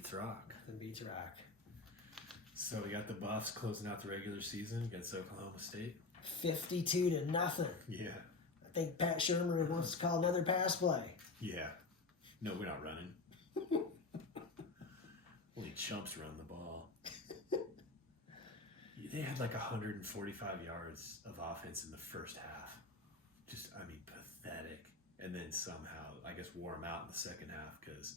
beats rock. Nothing beats rock. So we got the Buffs closing out the regular season against Oklahoma State. 52-0. Yeah. I think Pat Shermer wants to call another pass play. Yeah. No, we're not running. Only chumps run the ball. They had like 145 yards of offense in the first half. Just, pathetic. And then somehow, I guess, wore them out in the second half because,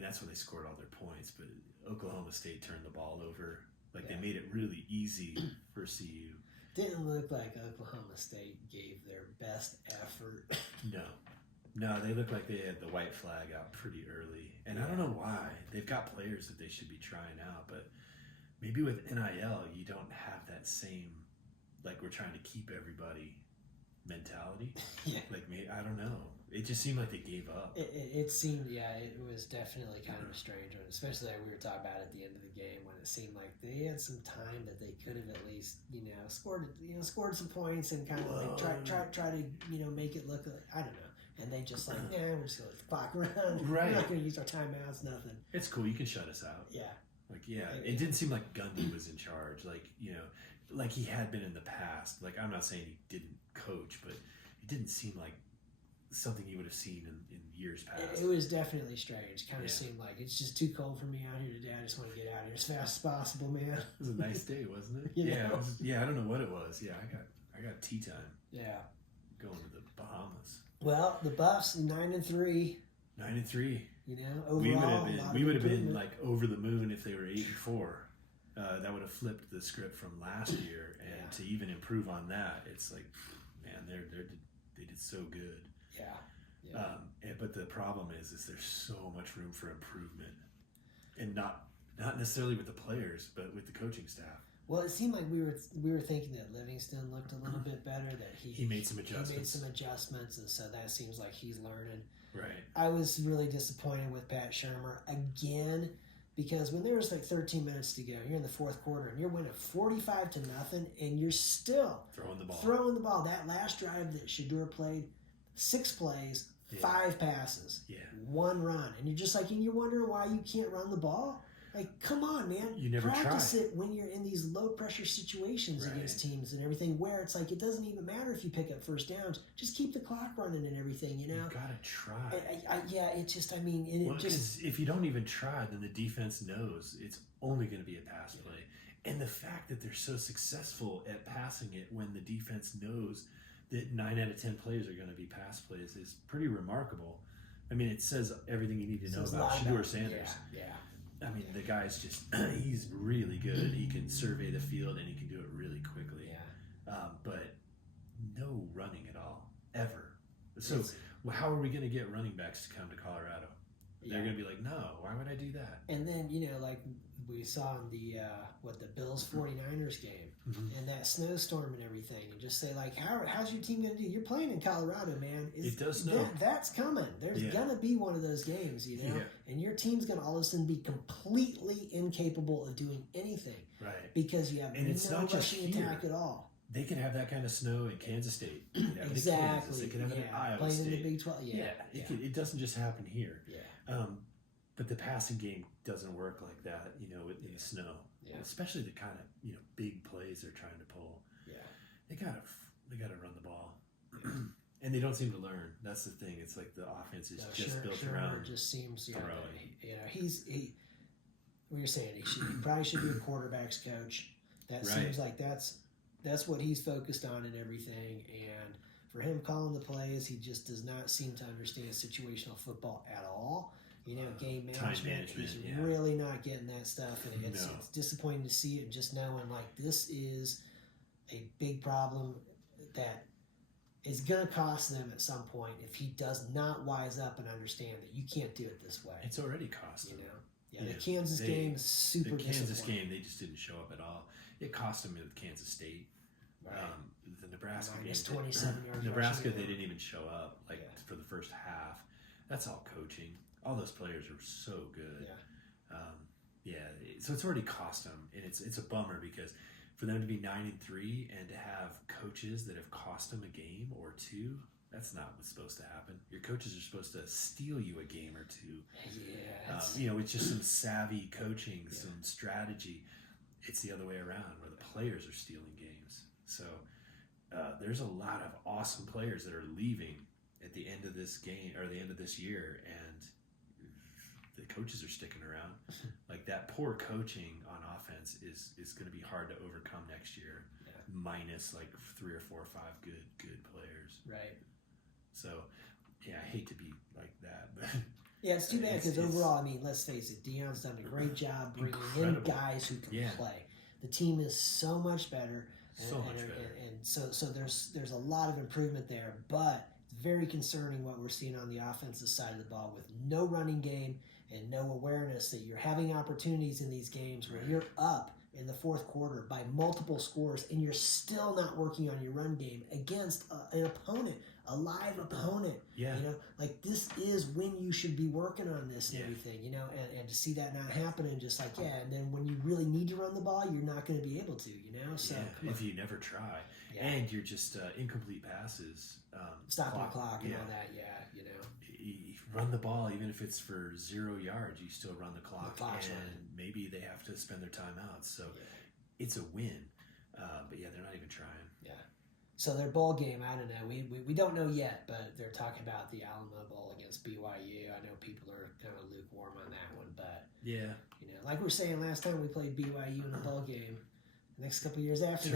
that's when they scored all their points. But Oklahoma State turned the ball over. They made it really easy for CU. Didn't look like Oklahoma State gave their best effort. No, they looked like they had the white flag out pretty early. And I don't know why. They've got players that they should be trying out. But maybe with NIL, you don't have that same, we're trying to keep everybody mentality. Yeah. I don't know. It just seemed like they gave up. It seemed, it was definitely kind of a strange one, especially like we were talking about at the end of the game when it seemed like they had some time that they could have at least, scored some points and kind of try to, make it look like, I don't know. And they just we're just going to clock around. Right. We're not going to use our timeouts, nothing. It's cool. You can shut us out. Yeah. It didn't seem like Gundy was in charge. Like he had been in the past. I'm not saying he didn't coach, but it didn't seem like something you would have seen in years past. It was definitely strange. Kind of seemed like it's just too cold for me out here today. I just want to get out of here as fast as possible, man. It was a nice day, wasn't it? Yeah. I don't know what it was. Yeah, I got tea time. Yeah. Going to the Bahamas. Well, the Buffs 9-3. 9-3. Overall, we would have been over the moon if they were 8-4. That would have flipped the script from last year, and to even improve on that, it's like, man, they did so good. Yeah. But the problem is there's so much room for improvement, and not necessarily with the players, but with the coaching staff. Well, it seemed like we were thinking that Livingston looked a little bit better. That he made some adjustments. He made some adjustments, and so that seems like he's learning. Right. I was really disappointed with Pat Shermer again because when there was 13 minutes to go, you're in the fourth quarter and you're winning 45-0, and you're still throwing the ball. That last drive that Shedeur played, 6 plays, 5 passes, 1 run, and you're just and you're wondering why you can't run the ball. Come on, man. You never practice try it when you're in these low pressure situations against teams and everything where it's it doesn't even matter if you pick up first downs. Just keep the clock running and everything, You gotta try. Because if you don't even try, then the defense knows it's only going to be a pass play. And the fact that they're so successful at passing it when the defense knows that 9 out of 10 plays are going to be pass plays is pretty remarkable. It says everything you need to know about Shedeur Sanders. Yeah. The guy's just, he's really good. He can survey the field and he can do it really quickly. Yeah. But no running at all, ever. So how are we going to get running backs to come to Colorado? They're going to be like, no, why would I do that? And then, we saw in the Bills 49ers game and that snowstorm and everything, and just say, how's your team going to do? You're playing in Colorado, man. It does snow. That's coming. There's going to be one of those games, and your team's going to all of a sudden be completely incapable of doing anything. Right. Because you have no rushing attack at all. They can have that kind of snow in Kansas State. Exactly. They can have it in Iowa playing State. In the Big 12. It doesn't just happen here. Yeah. But the passing game doesn't work like that, in the snow. Yeah. Especially the kind of big plays they're trying to pull. Yeah. They gotta run the ball, and they don't seem to learn. That's the thing. It's like the offense is built around. Just seems throwing. What you're saying, he probably should be a quarterback's coach. That Right. seems like that's what he's focused on and everything. And for him calling the plays, he just does not seem to understand situational football at all. Game management. Time management. He's really not getting that stuff, and it's disappointing to see it. Just knowing this is a big problem that is going to cost them at some point if he does not wise up and understand that you can't do it this way. It's already cost them. The Kansas game is super disappointing. The Kansas game, they just didn't show up at all. It cost them with Kansas State. Right. The Nebraska game. 27 yards. Nebraska, they didn't even show up for the first half. That's all coaching. All those players are so good. So it's already cost them, and it's a bummer because for them to be 9-3 and to have coaches that have cost them a game or two, That's not what's supposed to happen. Your coaches are supposed to steal you a game or two. Yeah. With just some savvy coaching, some strategy. It's the other way around, where the players are stealing games. So there's a lot of awesome players that are leaving at the end of this game or the end of this year, and the coaches are sticking around. Like, that poor coaching on offense is going to be hard to overcome next year. Yeah. Minus like 3 or 4 or 5 good players. Right. So, yeah, I hate to be like that, but yeah, it's too bad because overall, I mean, let's face it, Deion's done a great job bringing in guys who can play. The team is so much better, and so there's a lot of improvement there. But it's very concerning what we're seeing on the offensive side of the ball with no running game and no awareness that you're having opportunities in these games where you're up in the fourth quarter by multiple scores and you're still not working on your run game against an opponent, a live opponent. Yeah. Like, this is when you should be working on this and everything, and to see that not happen and just like, and then when you really need to run the ball, you're not going to be able to, So if you never try. And you're just incomplete passes. Stopping the clock and all that, You run the ball, even if it's for 0 yards, you still run the clock. Maybe they have to spend their timeouts. So it's a win. But they're not even trying. Yeah. So their bowl game, I don't know. We don't know yet, but they're talking about the Alamo Bowl against BYU. I know people are kind of lukewarm on that one, but like we were saying last time we played BYU in a bowl game. The next couple of years after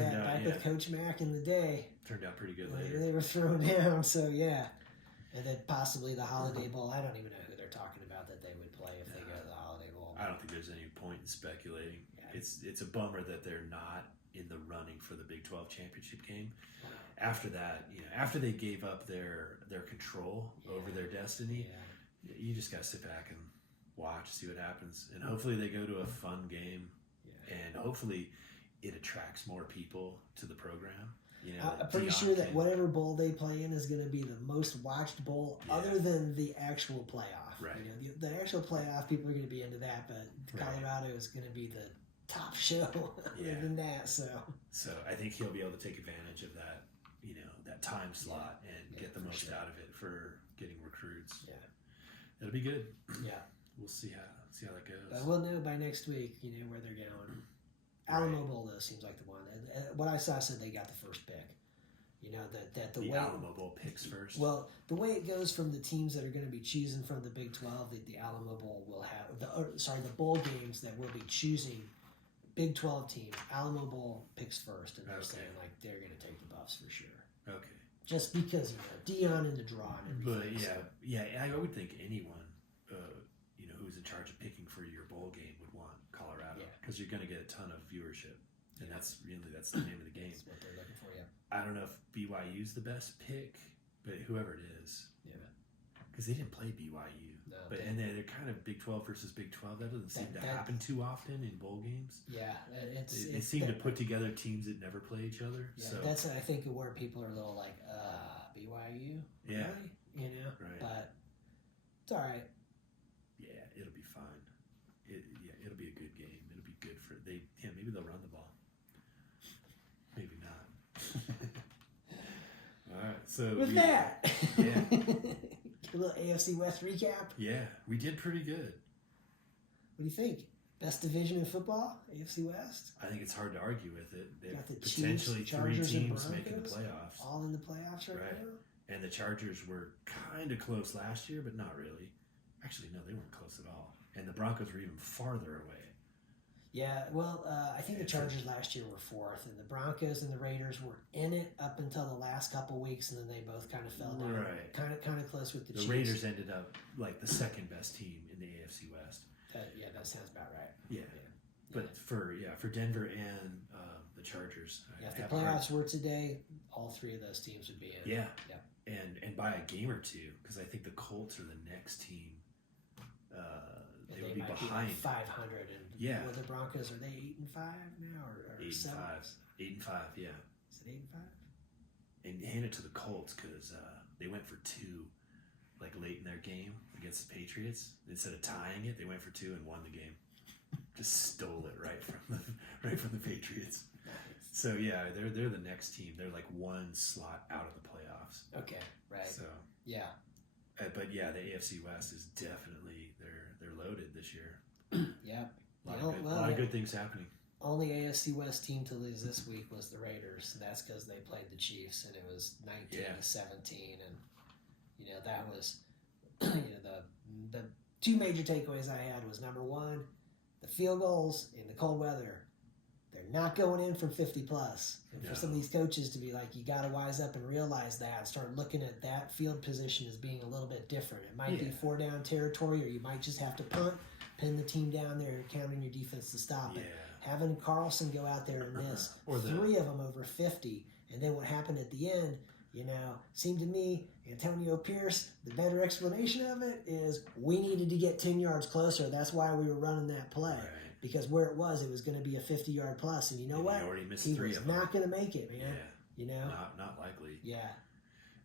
with Coach Mack in the day, turned out pretty good later. They were thrown down, so and then possibly the Holiday Bowl. I don't even know who they're talking about that they would play if they go to the Holiday Bowl. I don't think there's any point in speculating. Yeah. It's a bummer that they're not in the running for the Big 12 championship game. After that, after they gave up their control over their destiny, you just got to sit back and watch, see what happens. And hopefully they go to a fun game, and hopefully it attracts more people to the program. I'm pretty sure that whatever bowl they play in is going to be the most watched bowl other than the actual playoff. Right. The actual playoff, people are going to be into that, but Colorado is going to be the top show other than that. So I think he'll be able to take advantage of that, that time slot and get the most out of it for getting recruits. Yeah. It'll be good. Yeah. We'll see how that goes. But we'll know by next week, where they're going. Alamo Bowl, though, seems like the one. What I saw said they got the first pick. That the way Alamo Bowl picks first. Well, the way it goes from the teams that are going to be choosing from the Big 12, the Alamo Bowl will have the bowl games that will be choosing Big 12 teams. Alamo Bowl picks first, and they're saying like they're going to take the Buffs for sure. Okay. Just because Deion in the draw and everything. But I would think anyone who's in charge of picking for your bowl game would want Colorado because you're going to get a ton of viewership, and that's the name of the game. That's what they're looking for. Yeah. I don't know if BYU's the best pick, but whoever it is, because they didn't play BYU. No, and they're kind of Big 12 versus Big 12. That doesn't seem to happen too often in bowl games. Yeah, they seem to put together teams that never play each other. Yeah, so that's I think where people are a little like, BYU, yeah, really? Right. But it's all right. Yeah, it'll be fine. It'll be a good game. It'll be good for maybe they'll run the ball. Maybe not. All right, so with that, a little AFC West recap. Yeah, we did pretty good. What do you think? Best division in football, AFC West? I think it's hard to argue with it. Got the potentially Chiefs, 3 Chargers, teams making the playoffs. All in the playoffs right now. And the Chargers were kind of close last year, but not really. Actually, no, they weren't close at all. And the Broncos were even farther away. Yeah, well, I think the Chargers last year were 4th, and the Broncos and the Raiders were in it up until the last couple weeks, and then they both kind of fell down. Right. Kind of close with the Chiefs. The Raiders ended up like the second best team in the AFC West. That sounds about right. Yeah. But for Denver and the Chargers, if the playoffs were today, all 3 of those teams would be in. Yeah. And by a game or two, because I think the Colts are the next team. They would be behind. Be like 500, and the Broncos, are they 8-5 now or 8-5? 7? 8-5, yeah. Is it 8-5? And hand it to the Colts because they went for 2, like late in their game against the Patriots. Instead of tying it, they went for 2 and won the game. Just stole it right from the Patriots. Nice. So yeah, they're the next team. They're like one slot out of the playoffs. Okay, right. So yeah, but yeah, the AFC West is definitely they're loaded this year. yeah. A lot of good things happening. Only AFC West team to lose this week was the Raiders. And that's because they played the Chiefs, and it was 19-17, and that was the two major takeaways I had was number one, the field goals in the cold weather. They're not going in from 50 plus. And for some of these coaches to be like, you got to wise up and realize that and start looking at that field position as being a little bit different. It might be 4-down territory, or you might just have to punt, pin the team down there, and count on your defense to stop it. Having Carlson go out there and miss three of them over 50, and then what happened at the end, seemed to me, Antonio Pierce, the better explanation of it is we needed to get 10 yards closer. That's why we were running that play. Right. Because where it was going to be a 50-yard plus. And you know what? He already missed he three was of them. not going to make it, man. Yeah. Not likely. Yeah.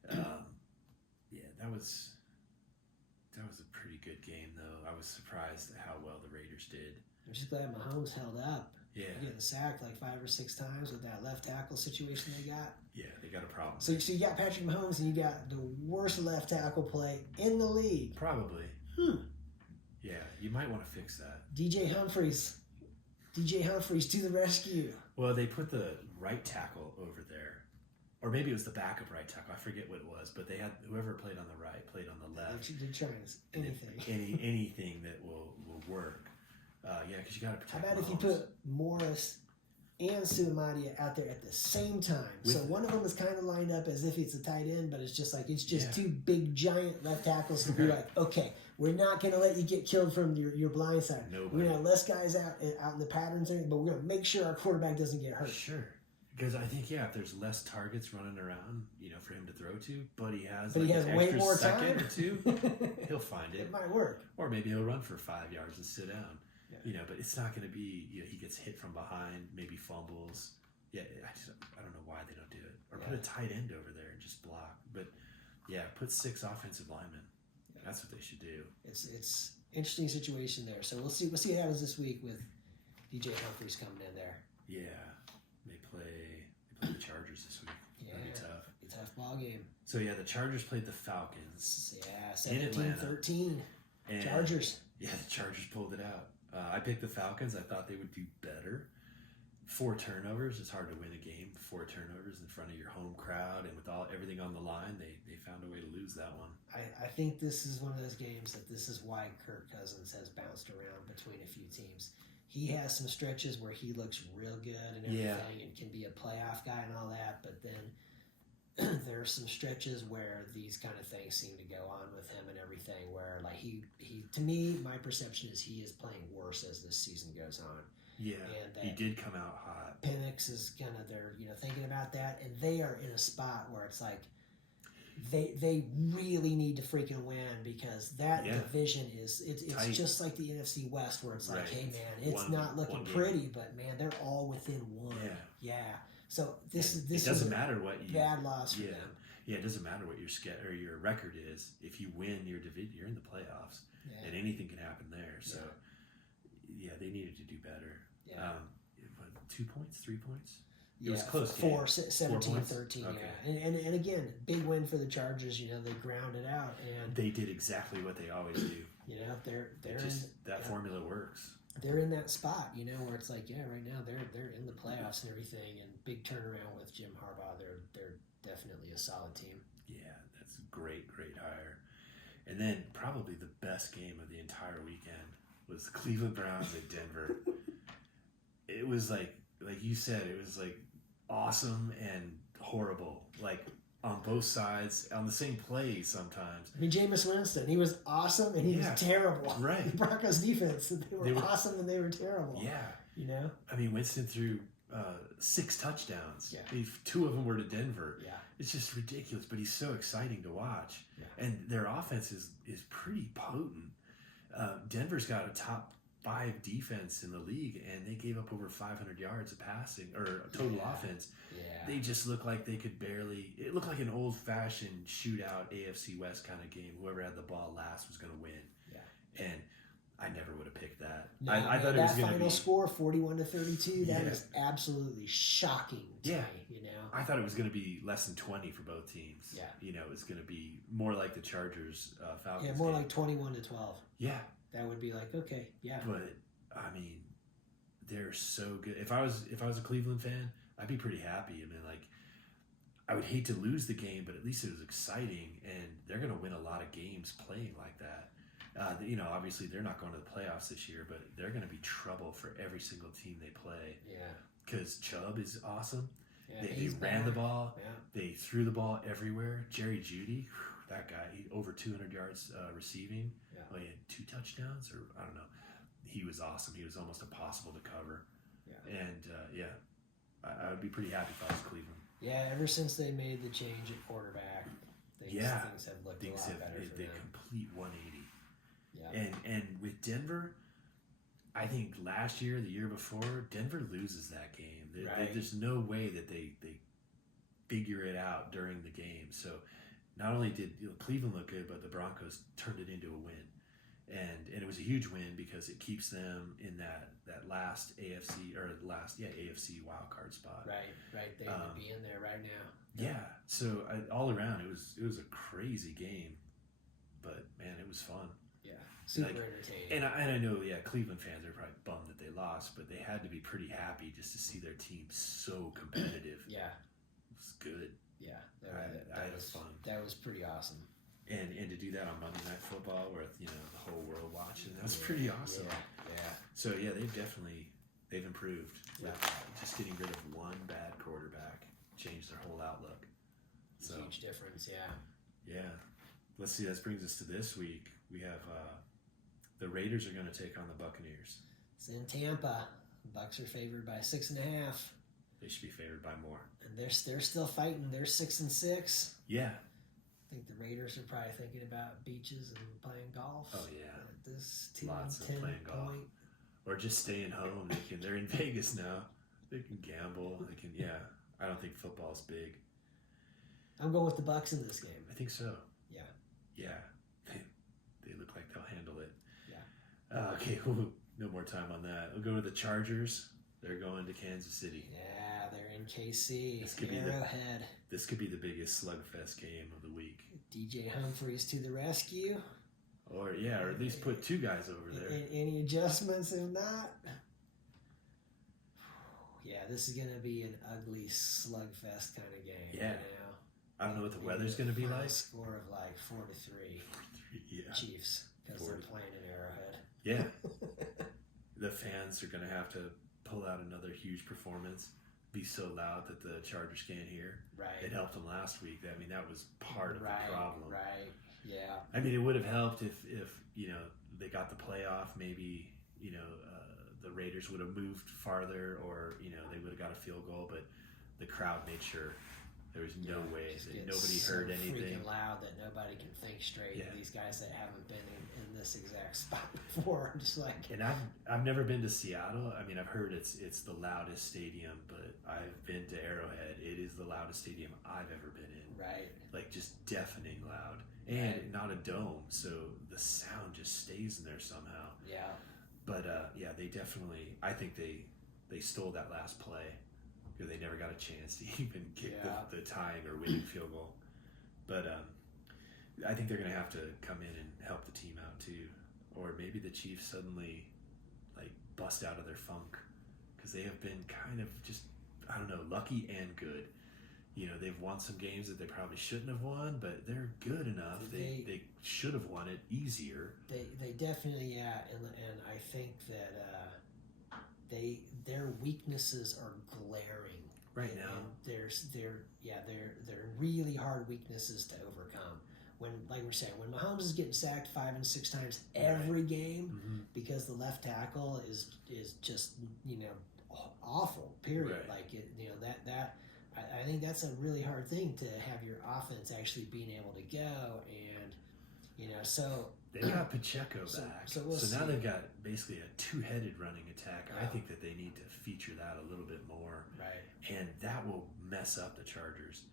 That was a pretty good game, though. I was surprised at how well the Raiders did. I'm just glad Mahomes held up. Yeah. Getting sacked like 5 or 6 times with that left tackle situation they got. Yeah, they got a problem. So you got Patrick Mahomes, and you got the worst left tackle play in the league. Probably. Yeah, you might want to fix that. DJ Humphries to the rescue. Well, they put the right tackle over there. Or maybe it was the backup right tackle. I forget what it was. But they had whoever played on the right played on the left. They're trying anything. Anything that will work. Because you got to protect How about Mahomes. if you put Morris and Suamadia out there at the same time? So one of them is kind of lined up as if it's a tight end, but it's just two big, giant left tackles to be like, okay, we're not going to let you get killed from your blind side. Nobody. We're going to have less guys out in the patterns, but we're going to make sure our quarterback doesn't get hurt. Sure. Because I think, if there's less targets running around, for him to throw to, but he has he has an way extra more second time. or two, he'll find it. It might work. Or maybe he'll run for 5 yards and sit down. Yeah. But it's not going to be, he gets hit from behind, maybe fumbles. Yeah, I don't know why they don't do it. Or put a tight end over there and just block. But, put 6 offensive linemen. Yeah. That's what they should do. It's interesting situation there. So we'll see what happens this week with DJ Humphries coming in there. Yeah. They play the Chargers this week. Yeah. It'll be tough. It's a tough ball game. So, the Chargers played the Falcons. Yeah, 17-13. Chargers. Yeah, the Chargers pulled it out. I picked the Falcons. I thought they would do better. 4 turnovers. It's hard to win a game. 4 turnovers in front of your home crowd, and with everything on the line, they found a way to lose that one. I think this is one of those games that this is why Kirk Cousins has bounced around between a few teams. He has some stretches where he looks real good and everything and can be a playoff guy and all that, but then there are some stretches where these kind of things seem to go on with him and everything where he to me, my perception is he is playing worse as this season goes on. Yeah, and he did come out hot. Penix is they're thinking about that, and they are in a spot where it's like they really need to freaking win because that division is it's just like the NFC West where it's like, hey man, it's not looking pretty, but man, they're all within one. Yeah. So this it doesn't matter what you bad loss for them. Yeah, it doesn't matter what your record is. If you win your division, you're in the playoffs, and anything can happen there. So they needed to do better. 2 points, 3 points. It was close. 17-13. Okay. Yeah, and again, big win for the Chargers. They grounded out, and they did exactly what they always do. They're that formula works. They're in that spot, where it's like, right now they're in the playoffs and everything, and big turnaround with Jim Harbaugh. They're definitely a solid team. Yeah, that's a great hire. And then probably the best game of the entire weekend was the Cleveland Browns at Denver. It was like you said, it was like awesome and horrible, like on both sides, on the same play sometimes. I mean, Jameis Winston, he was awesome and he was terrible. Right. The Broncos defense, they were awesome and they were terrible. Yeah. I mean, Winston threw 6 touchdowns. Yeah. 2 of them were to Denver. Yeah. It's just ridiculous, but he's so exciting to watch. Yeah. And their offense is pretty potent. Denver's got a top 5 defense in the league, and they gave up over 500 yards of passing or total offense. Yeah. They just looked like they could barely. It looked like an old-fashioned shootout AFC West kind of game. Whoever had the ball last was going to win. Yeah. And I never would have picked that. No, I thought it was that going to final be score 41-32. That Yeah. is absolutely shocking to Yeah. me. You know, I thought it was going to be less than 20 for both teams. Yeah. You know, it was going to be more like the Chargers Falcons. yeah, more game. like 21-12. Yeah, That would be like, okay, yeah, but I mean, they're so good. If I was a Cleveland fan, I'd be pretty happy. I mean, like, I would hate to lose the game, but at least it was exciting, and they're going to win a lot of games playing like that. You know, obviously they're not going to the playoffs this year, but they're going to be trouble for every single team they play yeah, because Chubb is awesome. yeah. They he's ran the back. ball. Yeah, They threw the ball everywhere. Jerry Jeudy, that guy, he over 200 yards receiving. Yeah. Oh, he had 2 touchdowns, or I don't know. He was awesome. He was almost impossible to cover. Yeah. And I would be pretty happy if I was Cleveland. yeah. Ever since they made the change at quarterback, things have looked a lot better for they them. complete 180. Yeah, And with Denver, I think last year, the year before, Denver loses that game. Right. There's no way that they figure it out during the game. So not only did Cleveland look good, but the Broncos turned it into a win. And it was a huge win because it keeps them in that last AFC wild card spot. right. They would be in there right now. Yeah. So all around, it was a crazy game, but man, it was fun. Yeah, super Like, entertaining. And I know, Cleveland fans are probably bummed that they lost, but they had to be pretty happy just to see their team so competitive. yeah, It was good. yeah. I had was fun. That was pretty awesome. And to do that on Monday Night Football with, the whole world watching, that was pretty awesome. Yeah. So, they've improved. Yeah. Just getting rid of one bad quarterback changed their whole outlook. So, Huge difference, yeah. yeah. Let's see, that brings us to this week. We have the Raiders are going to take on the Buccaneers. It's in Tampa. Bucks are favored by 6.5, They should be favored by more. and they're still fighting. They're 6-6. Yeah. I think the Raiders are probably thinking about beaches and playing golf. Oh, yeah. At this Lots of 10 playing golf. point. Or just staying home. They're in Vegas now. They can gamble. I don't think football's big. I'm going with the Bucks in this game. I think so. Yeah. Yeah. They look like they'll handle it. Yeah. Okay, no more time on that. We'll go to the Chargers. They're going to Kansas City. Yeah, they're in KC. This could be Arrowhead. This could be the biggest slugfest game of the week. DJ Humphries to the rescue. Or at least put 2 guys over there. Any adjustments? If not, yeah, this is gonna be an ugly slugfest kind of game. Yeah. You know? I don't know what the Maybe weather's a going to be final like. Score of like 4-3 Yeah. Chiefs because they're 40. playing in Arrowhead. Yeah. The fans are going to have to pull out another huge performance, be so loud that the Chargers can't hear. Right. It helped them last week. I mean, that was part of the problem. Right. Yeah. I mean, it would have helped if they got the playoff. Maybe the Raiders would have moved farther, or they would have got a field goal. But the crowd made sure there was no way Just that getting nobody so heard anything. Freaking loud that nobody can think straight. Yeah. These guys that haven't been in this exact spot before are just like. And I've never been to Seattle. I mean, I've heard it's the loudest stadium, but I've been to Arrowhead. It is the loudest stadium I've ever been in. Right. Like just deafening loud, and not a dome, so the sound just stays in there somehow. Yeah. But they definitely. I think they stole that last play because they never got a chance to even kick the tying or winning field goal. But I think they're going to have to come in and help the team out too, or maybe the Chiefs suddenly like bust out of their funk because they have been kind of just lucky and good. They've won some games that they probably shouldn't have won, but they're good enough. They should have won it easier. They definitely, and I think that their weaknesses are glaring Right now. And they're really hard weaknesses to overcome. When, like we're saying, when Mahomes is getting sacked 5 and 6 times every game Mm-hmm. because the left tackle is just awful. Period. Right. Like that. I think that's a really hard thing to have your offense actually being able to go, and so They got Pacheco back, so we'll now see. they've got basically a 2-headed running attack. I Yeah. think that they need to feature that a little bit more, right. and that will mess up the Chargers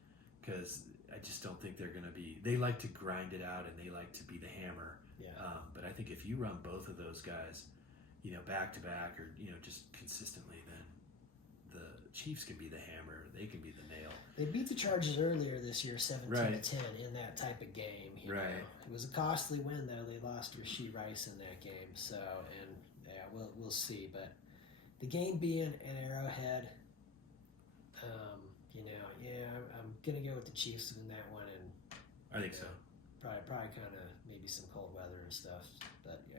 because I just don't think they're going to be. They like to grind it out and they like to be the hammer, Yeah. but I think if you run both of those guys, back to back or just consistently, then the Chiefs can be the hammer. They can be the nail. They beat the Chargers earlier this year, 17-10 in that type of game. You know? It was a costly win though. They lost to Rashee Rice in that game. So, and yeah, we'll see. But the game being an Arrowhead, I'm gonna go with the Chiefs in that one, and I think so. Probably kind of maybe some cold weather and stuff. But yeah.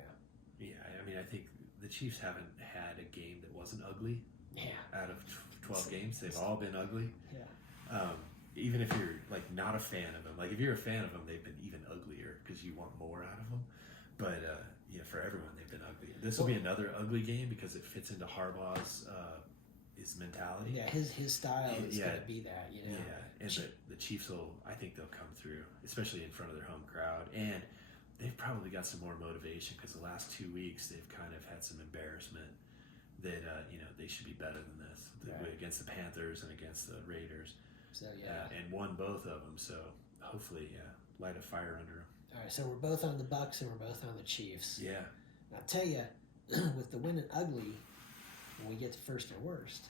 Yeah, I mean, I think the Chiefs haven't had a game that wasn't ugly. Yeah. Out of 12 games, they've all been ugly. Yeah. Even if you're like not a fan of them, like if you're a fan of them, they've been even uglier because you want more out of them. But for everyone, they've been ugly. This will be another ugly game because it fits into Harbaugh's his mentality. Yeah, his style is going to be that, Yeah, and the Chiefs I think they'll come through, especially in front of their home crowd, and they've probably got some more motivation because the last 2 weeks they've kind of had some embarrassment that they should be better than this against the Panthers and against the Raiders. So and won both of them. So hopefully, light a fire under them. All right, so we're both on the Bucks and we're both on the Chiefs. Yeah. I'll tell you, with the win and ugly, when we get to first or worst.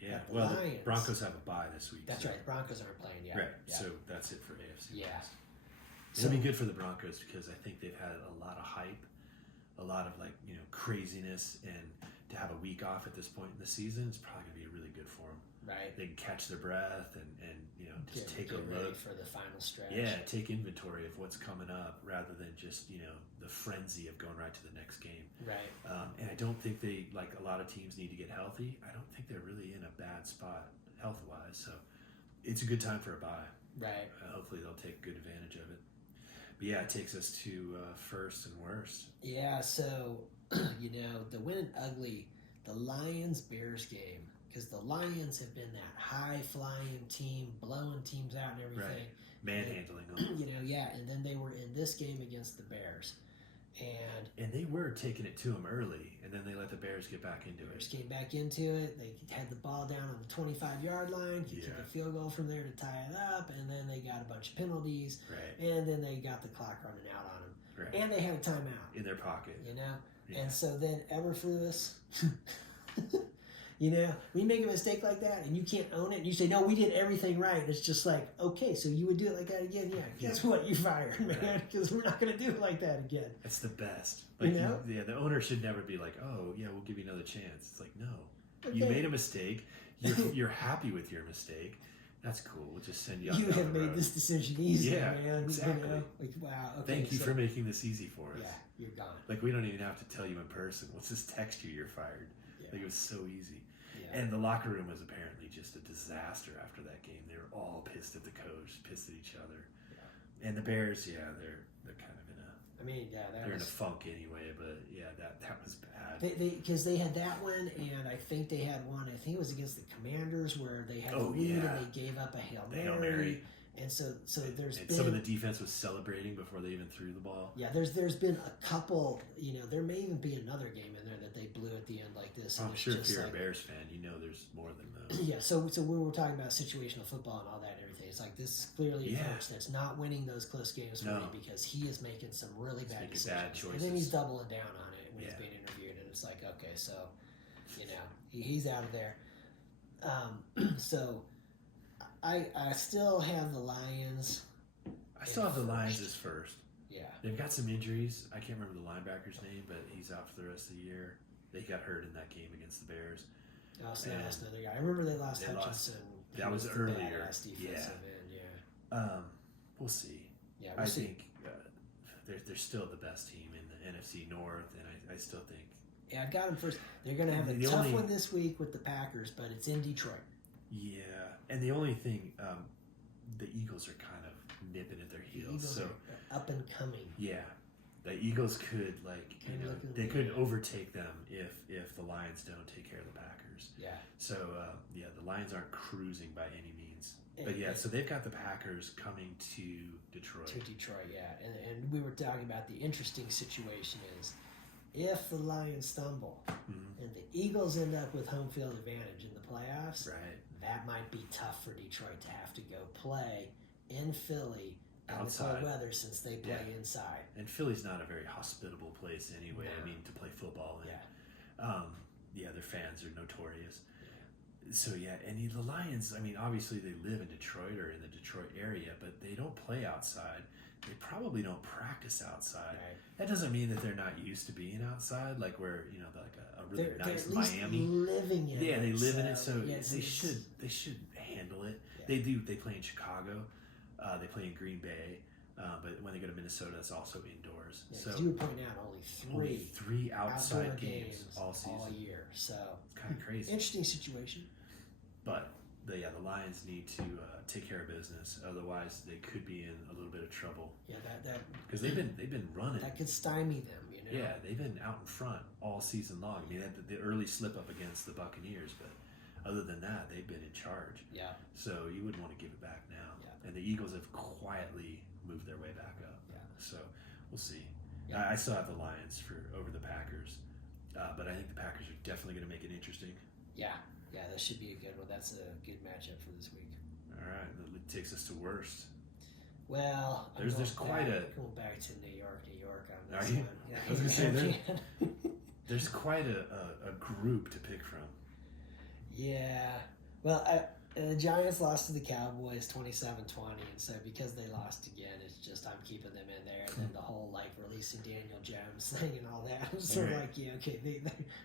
Yeah. Well, the Broncos have a bye this week. That's right. The Broncos aren't playing yet. Right. Yeah. So that's it for AFC. Yeah. It'll be good for the Broncos because I think they've had a lot of hype, a lot of craziness, and to have a week off at this point in the season is probably going to be really good for them. Right. They can catch their breath and just take a look for the final stretch. Yeah, take inventory of what's coming up rather than just the frenzy of going right to the next game. Right. And I don't think they, like a lot of teams, need to get healthy. I don't think they're really in a bad spot health wise. So it's a good time for a bye. Right. Hopefully they'll take good advantage of it. But yeah, it takes us to first and worst. Yeah. So the win and ugly, the Lions-Bears game. Because the Lions have been that high-flying team, blowing teams out and everything. Right. Manhandling them. And then they were in this game against the Bears. And they were taking it to them early, and then they let the Bears get back into it. Bears came back into it. They had the ball down on the 25-yard line, could kick a field goal from there to tie it up, and then they got a bunch of penalties. Right. And then they got the clock running out on them. Right. And they had a timeout. In their pocket. Yeah. And so then Eberflus... we make a mistake like that and you can't own it and you say, no, we did everything right. And it's just like, okay, so you would do it like that again? Yeah, guess what? You fired, man, because we're not going to do it like that again. That's the best. The owner should never be like, oh, yeah, we'll give you another chance. It's like, no. Okay. You made a mistake. You're happy with your mistake. That's cool. We'll just send you out. You have made this decision easy, man. Exactly. Wow. Okay, Thank you for making this easy for us. Yeah, you're gone. Like, we don't even have to tell you in person. We'll just text you you're fired. Yeah. Like, it was so easy. Yeah. And the locker room was apparently just a disaster after that game. They were all pissed at the coach, pissed at each other. Yeah. And the Bears, they're kind of in a... they're in a funk anyway, but that was bad. Because they had that one, and I think they had one, I think it was against the Commanders, where they had the lead and they gave up a Hail Mary. And so there's been... some of the defense was celebrating before they even threw the ball. Yeah, there's been a couple, there may even be another game in there that they blew at the end like this. I'm sure if you're a Bears fan, there's more than those. Yeah, so we were talking about situational football and all that and everything. It's like, this is clearly a coach that's not winning those close games for me because he is making some really bad decisions. Bad choices. And then he's doubling down on it when he's being interviewed, and it's like, okay, so, he's out of there. So... I still have the Lions. I still have the Lions as first. Yeah. They've got some injuries. I can't remember the linebacker's name, but he's out for the rest of the year. They got hurt in that game against the Bears. Oh, so they lost another guy. I remember they lost Hutchinson. That was earlier. We'll see. Yeah, I think they're still the best team in the NFC North, and I still think. Yeah, I've got them first. They're going to have a tough one this week with the Packers, but it's in Detroit. Yeah, and the only thing, the Eagles are kind of nipping at their heels. The Eagles are up and coming. Yeah, the Eagles could they could overtake them if the Lions don't take care of the Packers. Yeah. So the Lions aren't cruising by any means. But so they've got the Packers coming to Detroit. And we were talking about the interesting situation is if the Lions stumble and the Eagles end up with home field advantage in the playoffs, right? That might be tough for Detroit to have to go play in Philly in the outside. cold weather since they play Yeah. inside. And Philly's not a very hospitable place anyway. No. I mean, to play football in. Yeah. Their fans are notorious. So yeah, and the Lions. I mean, obviously they live in Detroit or in the Detroit area, but they don't play outside. They probably don't practice outside. Right. That doesn't mean that they're not used to being outside, like where like a really They're nice at least Miami. living in Yeah, it. they live in it, so yeah, they should handle it. Yeah. They do. They play in Chicago. They play in Green Bay. But when they go to Minnesota, it's also indoors. Yeah, So 'cause you were pointing out only three outside outdoor games all season. year. So It's kind of crazy. interesting situation. But the Lions need to take care of business. Otherwise, they could be in a little bit of trouble Yeah, that because they've been running. that could stymie them. Yeah, they've been out in front all season long. I mean, they had the early slip up against the Buccaneers, but other than that, they've been in charge. Yeah. So you wouldn't want to give it back now. Yeah. And the Eagles have quietly moved their way back up. Yeah. So we'll see. Yeah. I still have the Lions over the Packers, but I think the Packers are definitely going to make it interesting. Yeah, that should be a good one. That's a good matchup for this week. All right, that takes us to worst. Well, There's quite a going back to New York on Are this you? one. Yeah, I was gonna say, man. there's quite a group to pick from. Yeah. Well, the Giants lost to the Cowboys 27-20, and so because they lost again, it's just I'm keeping them in there. And then the whole releasing Daniel Jones thing and all that. I'm sort of Right. like, yeah, okay,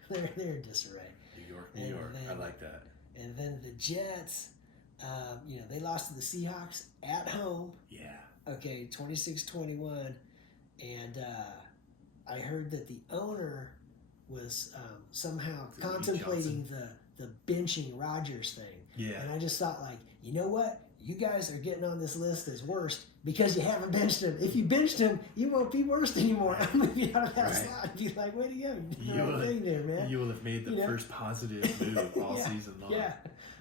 they're in disarray. New And York. I then- like that. And then the Jets, they lost to the Seahawks at home. Yeah. Okay, 26-21, and I heard that the owner was somehow Lee contemplating the benching Rodgers thing. Yeah. And I just thought, you know what? You guys are getting on this list as worst because you haven't benched him. If you benched him, you won't be worst anymore. I'm going to be out of that Right. slot and be like, way to go. You did the You right will- thing there, man. You will have made the first positive move all Yeah, season long. Yeah.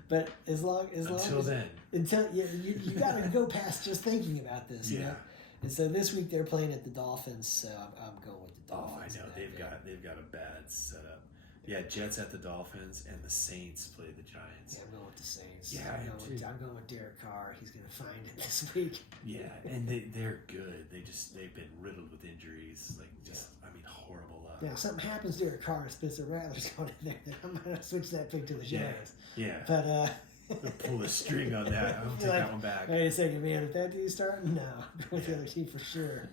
But as long Until as then. you got to go past just thinking about this. You Yeah. know? And so this week they're playing at the Dolphins, so I'm going with the Oh, Dolphins. I know. in that They've game. got a bad setup. Yeah, Jets at the Dolphins and the Saints play the Giants. Yeah, I'm going with the Saints. Yeah, I am too. I'm going with Derek Carr. He's going to find it this week. Yeah, and they're good. They've been riddled with injuries. Horrible luck. Now, if something happens to Derek Carr, Spencer Rattler's going in there, then I'm going to switch that pick to the Yeah. Giants. Yeah. But, They'll pull the string on that. I'll take that one back. wait a second, man. If that dude's starting, no. I'm going with the other team for sure.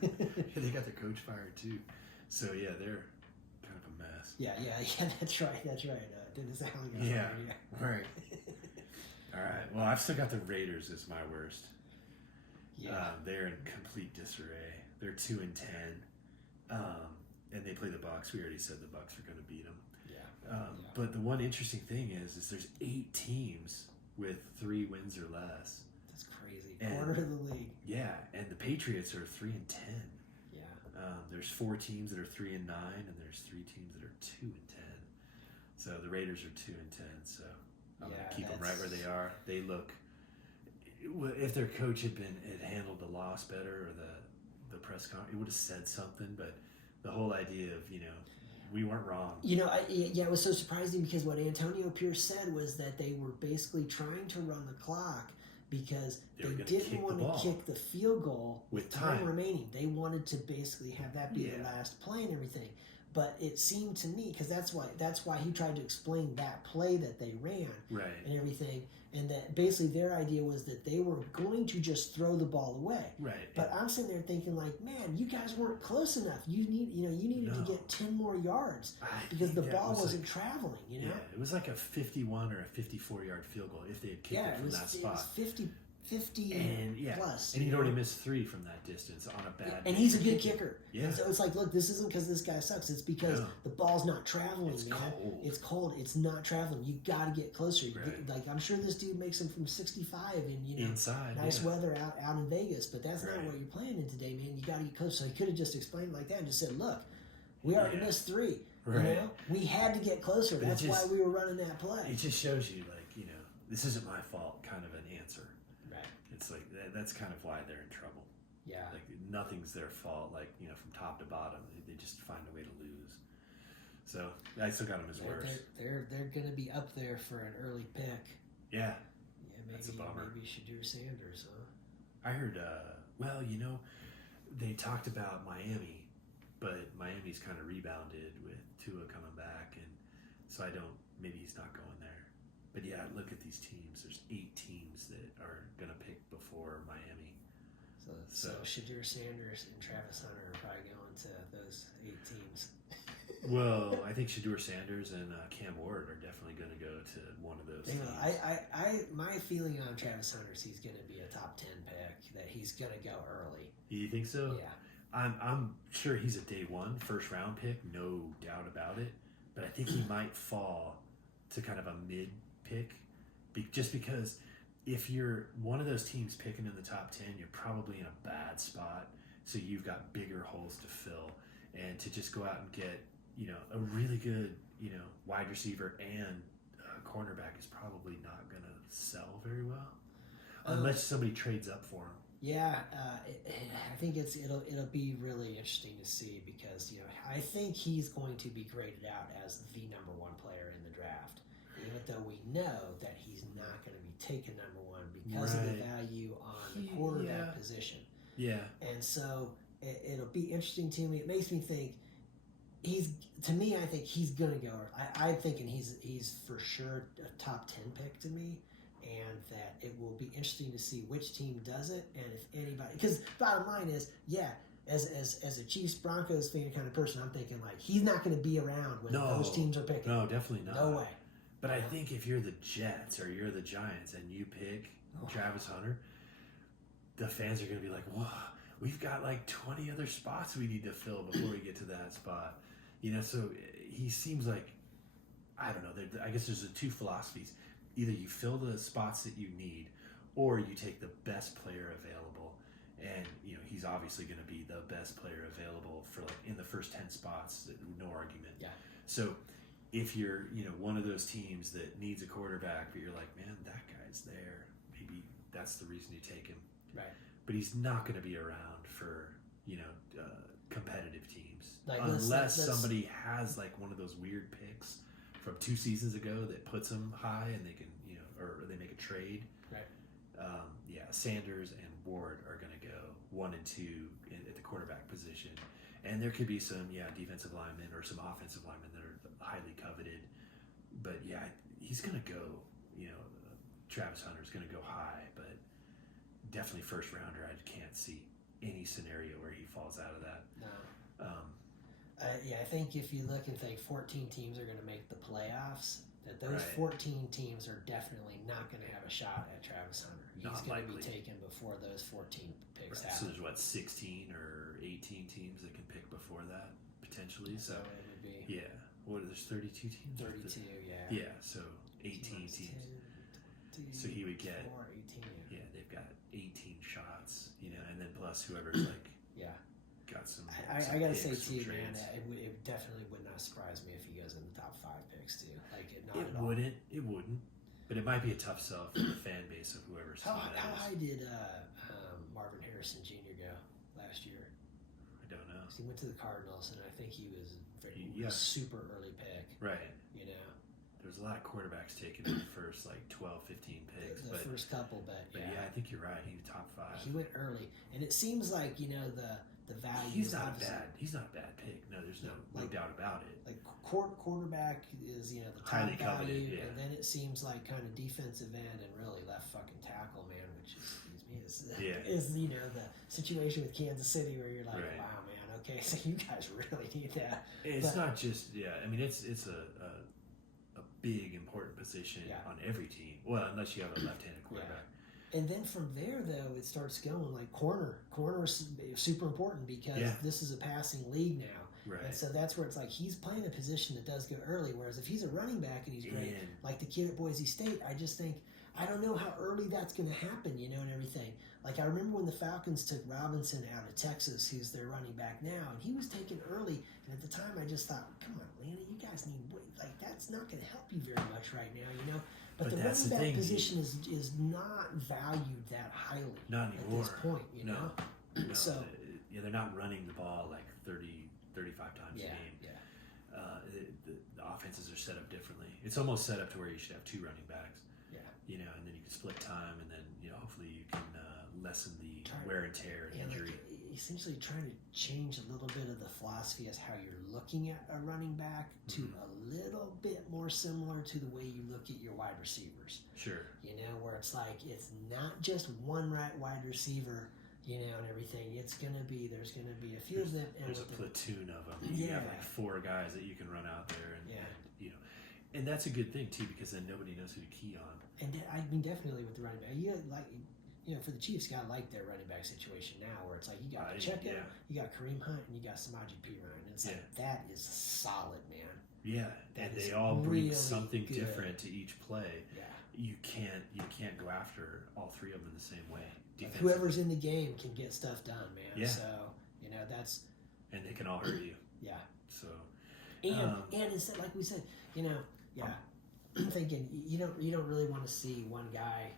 They got their coach fired too. So yeah, they're kind of a mess. Yeah, that's right. Dennis Allen got Yeah. fired, Right. All right. Well, I've still got the Raiders as my worst. Yeah. They're in complete disarray. They're 2-10, and they play the Bucs. We already said the Bucs are going to beat them. Yeah. But the one interesting thing is there's 8 teams with 3 wins or less. That's crazy. And- Quarter of the league. Yeah, and the Patriots are 3-10. Yeah. There's 4 teams that are 3-9, and there's 3 teams that are 2-10. So the Raiders are 2-10. So I'm Yeah, gonna keep them right that's- where they are. They look. If their coach had handled the loss better, or the press conference, it would have said something. But the whole idea of we weren't wrong. It was so surprising because what Antonio Pierce said was that they were basically trying to run the clock because They were they gonna kick didn't the want ball. to kick the field goal With time time. remaining. They wanted to basically have that be the Yeah. last play and everything. But it seemed to me, because that's why he tried to explain that play that they ran Right. and everything, and that basically their idea was that they were going to just throw the ball away. Right. But I'm sitting there thinking, man, you guys weren't close enough. You needed No. to get 10 more yards I because think the that ball was wasn't traveling. Yeah, it was like a 51 or a 54-yard field goal if they had kicked it from that it was spot. 50 And plus. and he'd you know? already missed 3 from that distance on a bad. And he's a good kicker. Yeah. And so it's like, look, this isn't because this guy sucks. It's because No. the ball's not traveling, It's man. cold. It's cold. It's not traveling. You got to get closer. Right. I'm sure this dude makes them from 65 and Inside, nice yeah. weather out in Vegas, but that's not Right. what you're playing in today, man. You got to get close. So he could have just explained it like that and just said, look, we already Yeah. missed 3. Right. You know, we had to get closer. But it That's just- why we were running that play. It just shows you, this isn't my fault, kind of an answer. Right. It's like that's kind of why they're in trouble. Yeah. Like nothing's their fault. From top to bottom, they just find a way to lose. So I still got them as worse. They're going to be up there for an early pick. Yeah, Yeah, That's a bummer. maybe Shadur Sanders, huh? I heard Well, they talked about Miami, but Miami's kind of rebounded with Tua coming back, and so maybe he's not going there. But yeah, look at these teams. There's 8 teams that are going to pick before Miami. So Shadur Sanders and Travis Hunter are probably going to those 8 teams. Well, I think Shadur Sanders and Cam Ward are definitely going to go to one of those teams. My feeling on Travis Hunter is he's going to be a top 10 pick, that he's going to go early. You think so? Yeah. I'm sure he's a day 1 first round pick, no doubt about it. But I think he might fall to kind of a mid pick, just because if you're one of those teams picking in the top 10, you're probably in a bad spot. So you've got bigger holes to fill, and to just go out and get a really good wide receiver and cornerback is probably not going to sell very well unless somebody trades up for him. Yeah, I think it'll be really interesting to see, because I think he's going to be graded out as the number 1 player in the draft, even though we know that he's not going to be taken number 1 because of the value on the quarterback position. Yeah, and so it'll be interesting to me. It makes me think I think he's gonna go. I'm thinking he's for sure a top 10 pick to me, and that it will be interesting to see which team does it, and if anybody. Because bottom line is, as a Chiefs Broncos fan kind of person, I'm thinking like he's not going to be around when those teams are picking. No, definitely not. No way. But I think if you're the Jets or you're the Giants and you pick Travis Hunter, the fans are going to be like, "Whoa, we've got like 20 other spots we need to fill before we get to that spot." So he seems like, I don't know, I guess there's 2 philosophies. Either you fill the spots that you need, or you take the best player available. And, he's obviously going to be the best player available for like in the first 10 spots, no argument. Yeah. So if you're, one of those teams that needs a quarterback, but you're like, man, that guy's there, maybe that's the reason you take him. Right. But he's not going to be around for, competitive teams. Like unless somebody has like one of those weird picks from 2 seasons ago that puts them high and they can, or they make a trade. Right. Sanders and Ward are going to go 1 and 2 at the quarterback position. And there could be some, defensive linemen or some offensive linemen that are highly coveted. But he's going to go, Travis Hunter's going to go high, but definitely first rounder. I can't see any scenario where he falls out of that. No. I think if you look and think 14 teams are going to make the playoffs, that those 14 teams are definitely not going to have a shot at Travis Hunter. He's going to be taken before those 14 picks happen. So there's 16 or 18 teams that can pick before that, potentially. So it would be. Yeah. There's 32 teams? 32, yeah. Yeah, so 18 teams. So he would get 18, they've got 18 shots, and then plus whoever's like got some. I gotta say too, man, it definitely would not surprise me if he goes in the top 5 picks too. Like it wouldn't, but it might be a tough sell for the fan base of whoever's. How high did Marvin Harrison Jr. go last year? I don't know. He went to the Cardinals, and I think he was a super early pick. Right. There's a lot of quarterbacks taken in the first 12, 15 picks. The first couple, but I think you're right. He was top 5. He went early, and it seems like the value. He's not a bad pick. No, there's no doubt about it. Like quarterback is the top highly value, coveted, and then it seems like kind of defensive end and really left fucking tackle, man, which is the situation with Kansas City where you're like, wow, man, okay, so you guys really need that. It's not just I mean it's a big important position on every team. Well, unless you have a left-handed quarterback. Yeah. And then from there, though, it starts going like corner. Corner is super important because this is a passing league now. Right. And so that's where it's like he's playing a position that does go early, whereas if he's a running back and he's great, like the kid at Boise State, I just think, I don't know how early that's going to happen, and everything. Like, I remember when the Falcons took Robinson out of Texas, who's their running back now, and he was taken early, and at the time I just thought, come on, Atlanta, you guys need, that's not going to help you very much right now, But the running back position is not valued that highly at this point, No. So they're not running the ball like 30, 35 times a game. Yeah. The offenses are set up differently. It's almost set up to where you should have 2 running backs. And then you can split time, and then hopefully you can lessen the wear and tear and injury. Like essentially trying to change a little bit of the philosophy as how you're looking at a running back to a little bit more similar to the way you look at your wide receivers. Sure. You know, where it's like it's not just one right wide receiver, you know, and everything. There's going to be a few of them. And there's a platoon of them. Yeah. You have like 4 guys that you can run out there, and you know, and that's a good thing too, because then nobody knows who to key on. And I mean, definitely with the running back, you know, for the Chiefs, got like their running back situation now, where it's like you got Pacheco, you got Kareem Hunt, and you got Samaje Perine. And it's like that is solid, man. Yeah, and they all bring really something different to each play. Yeah, you can't go after all 3 of them in the same way. Like whoever's in the game can get stuff done, man. Yeah. So you know and they can all hurt you. Yeah. So and instead, like we said, you know, I'm thinking you don't really want to see one guy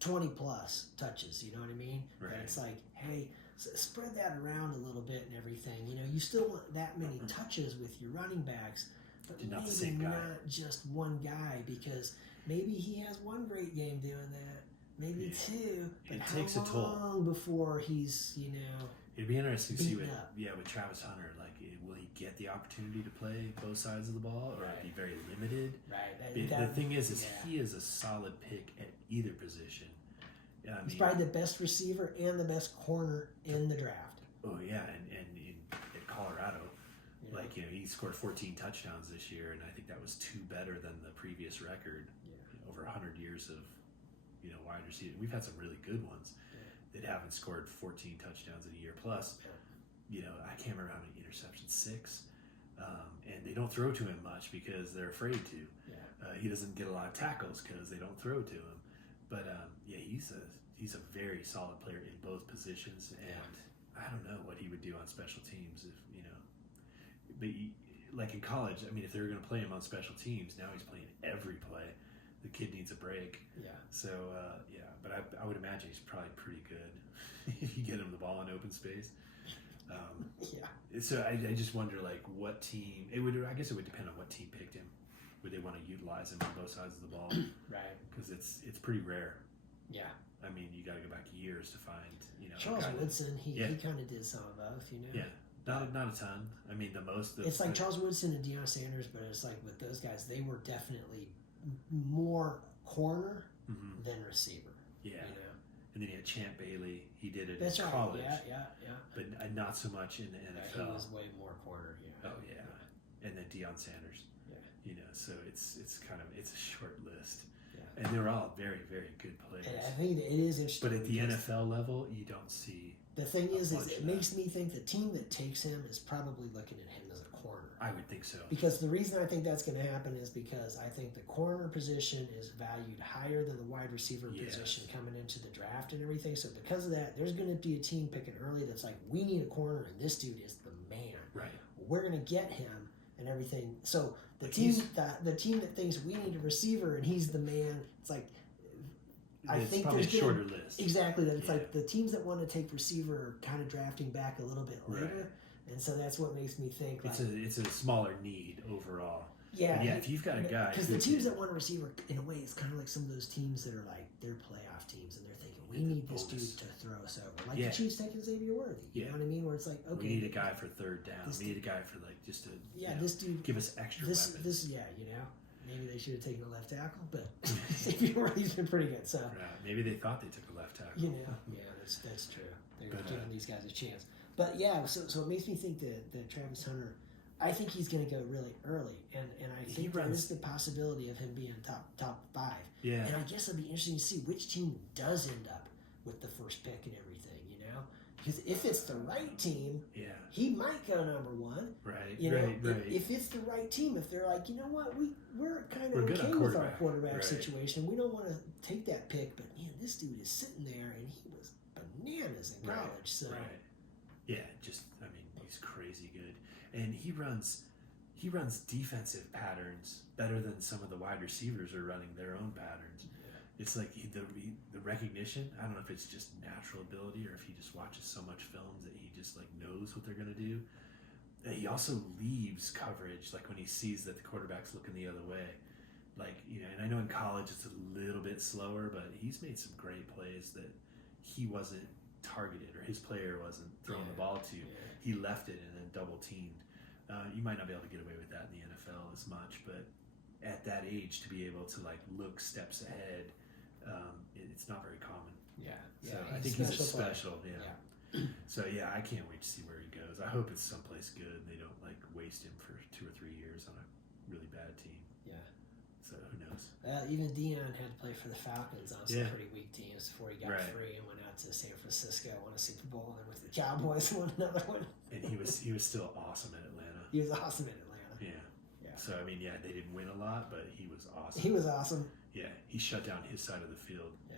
20 plus touches, you know what I mean? Right. And it's like, hey, spread that around a little bit and everything. You know, you still want that many touches with your running backs, but maybe not just one guy, because maybe he has one great game doing that, maybe 2. But it takes a toll. How long before he's, you know, it'd be interesting to see with Travis Hunter, like, will he get the opportunity to play both sides of the ball, or be very limited? Right. The thing is he is a solid pick at either position. He's probably the best receiver and the best corner in the draft. Oh yeah, and at Colorado, like, you know, he scored 14 touchdowns this year, and I think that was 2 better than the previous record. Over 100 years of, you know, wide receiver. We've had some really good ones that haven't scored 14 touchdowns in a year plus. You know, I can't remember how many interceptions, 6. And they don't throw to him much because they're afraid to. He doesn't get a lot of tackles because they don't throw to him. But he's a very solid player in both positions, and I don't know what he would do on special teams if, you know. But like in college, I mean, if they were going to play him on special teams, now he's playing every play. The kid needs a break. Yeah. So but I would imagine he's probably pretty good if you get him the ball in open space. So I just wonder, like, what team I guess it would depend on what team picked him. Would they want to utilize him on both sides of the ball? Right. Because it's pretty rare. Yeah. I mean, you got to go back years to find, you know. Charles Woodson, he kind of did some of both, you know. Yeah. Not a ton. I mean, it's like Charles Woodson and Deion Sanders, but it's like with those guys, they were definitely more corner than receiver. Yeah. You know? And then you had Champ Bailey. He did it in college. Yeah. But not so much in the NFL. He was way more corner, Oh, yeah. And then Deion Sanders. Yeah. You know, so it's a short list. Yeah. And they were all very, very good players. And I think that it is interesting. But at the NFL level, you don't see. The thing is it makes me think the team that takes him is probably looking at him as a corner. I would think so. Because the reason I think that's going to happen is because I think the corner position is valued higher than the wide receiver position coming into the draft and everything. So because of that, there's going to be a team picking early that's like, we need a corner, and this dude is the man. Right. We're going to get him and everything. So the team that thinks we need a receiver and he's the man, it's like, I think there's a shorter list. Exactly. That it's like the teams that want to take receiver are kind of drafting back a little bit later, and so that's what makes me think it's a smaller need overall. Yeah, if you've got a guy, because the teams that want a receiver, in a way, it's kind of like some of those teams that are like they're playoff teams, and they're thinking we need this dude to throw us over, like the Chiefs taking Xavier Worthy. You know what I mean? Where it's like, okay, we need a guy for third down. We need a guy for like just to this dude give us extra weapons. You know. Maybe they should have taken a left tackle, but Xavier Worthy's been pretty good. So maybe they thought they took a left tackle. You know, that's true. They're giving these guys a chance. But so it makes me think that Travis Hunter, I think he's going to go really early, and I think there is the possibility of him being top 5. Yeah. And I guess it'll be interesting to see which team does end up with the first pick and everything. You know, because if it's the right team, he might go number 1. Right. You know, right. If it's the right team, if they're like, you know what, we're kind of okay with our quarterback situation. We don't want to take that pick, but man, this dude is sitting there and he was bananas in college. So yeah, he's crazy good, and he runs defensive patterns better than some of the wide receivers are running their own patterns. It's like the recognition. I don't know if it's just natural ability or if he just watches so much films that he just like knows what they're gonna do. He also leaves coverage like when he sees that the quarterback's looking the other way. Like, you know, and I know in college it's a little bit slower, but he's made some great plays that he wasn't targeted or his player wasn't throwing the ball to. Yeah. He left it and then double teamed. You might not be able to get away with that in the NFL as much, but at that age, to be able to like look steps ahead, it's not very common. Yeah. So Yeah, I think he's a player. special. Yeah. So yeah, I can't wait to see where he goes. I hope it's someplace good and they don't like waste him for 2 or 3 years on a really bad team. Yeah. So who knows? Even Dion had to play for the Falcons on some Yeah. pretty weak teams before he got Right. free and went out to San Francisco, won a Super Bowl, and then with the Cowboys won another one. And he was still awesome at Atlanta. He was awesome in Atlanta. Yeah. Yeah. So I mean, yeah, they didn't win a lot, but he was awesome. He was awesome. Yeah, he shut down his side of the field. Yeah.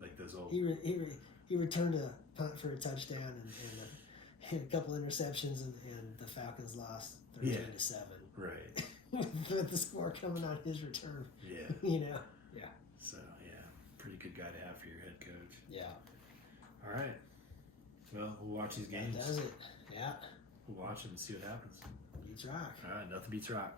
Like those old. He returned a punt for a touchdown and a couple interceptions, and the Falcons lost 13-7. Right. With the score coming on his return. Yeah. You know. Yeah. So yeah, pretty good guy to have for your head coach. Yeah. All right. Well, we'll watch these games. That does it. Yeah. We'll watch them and see what happens. Beats rock. All right, nothing beats rock.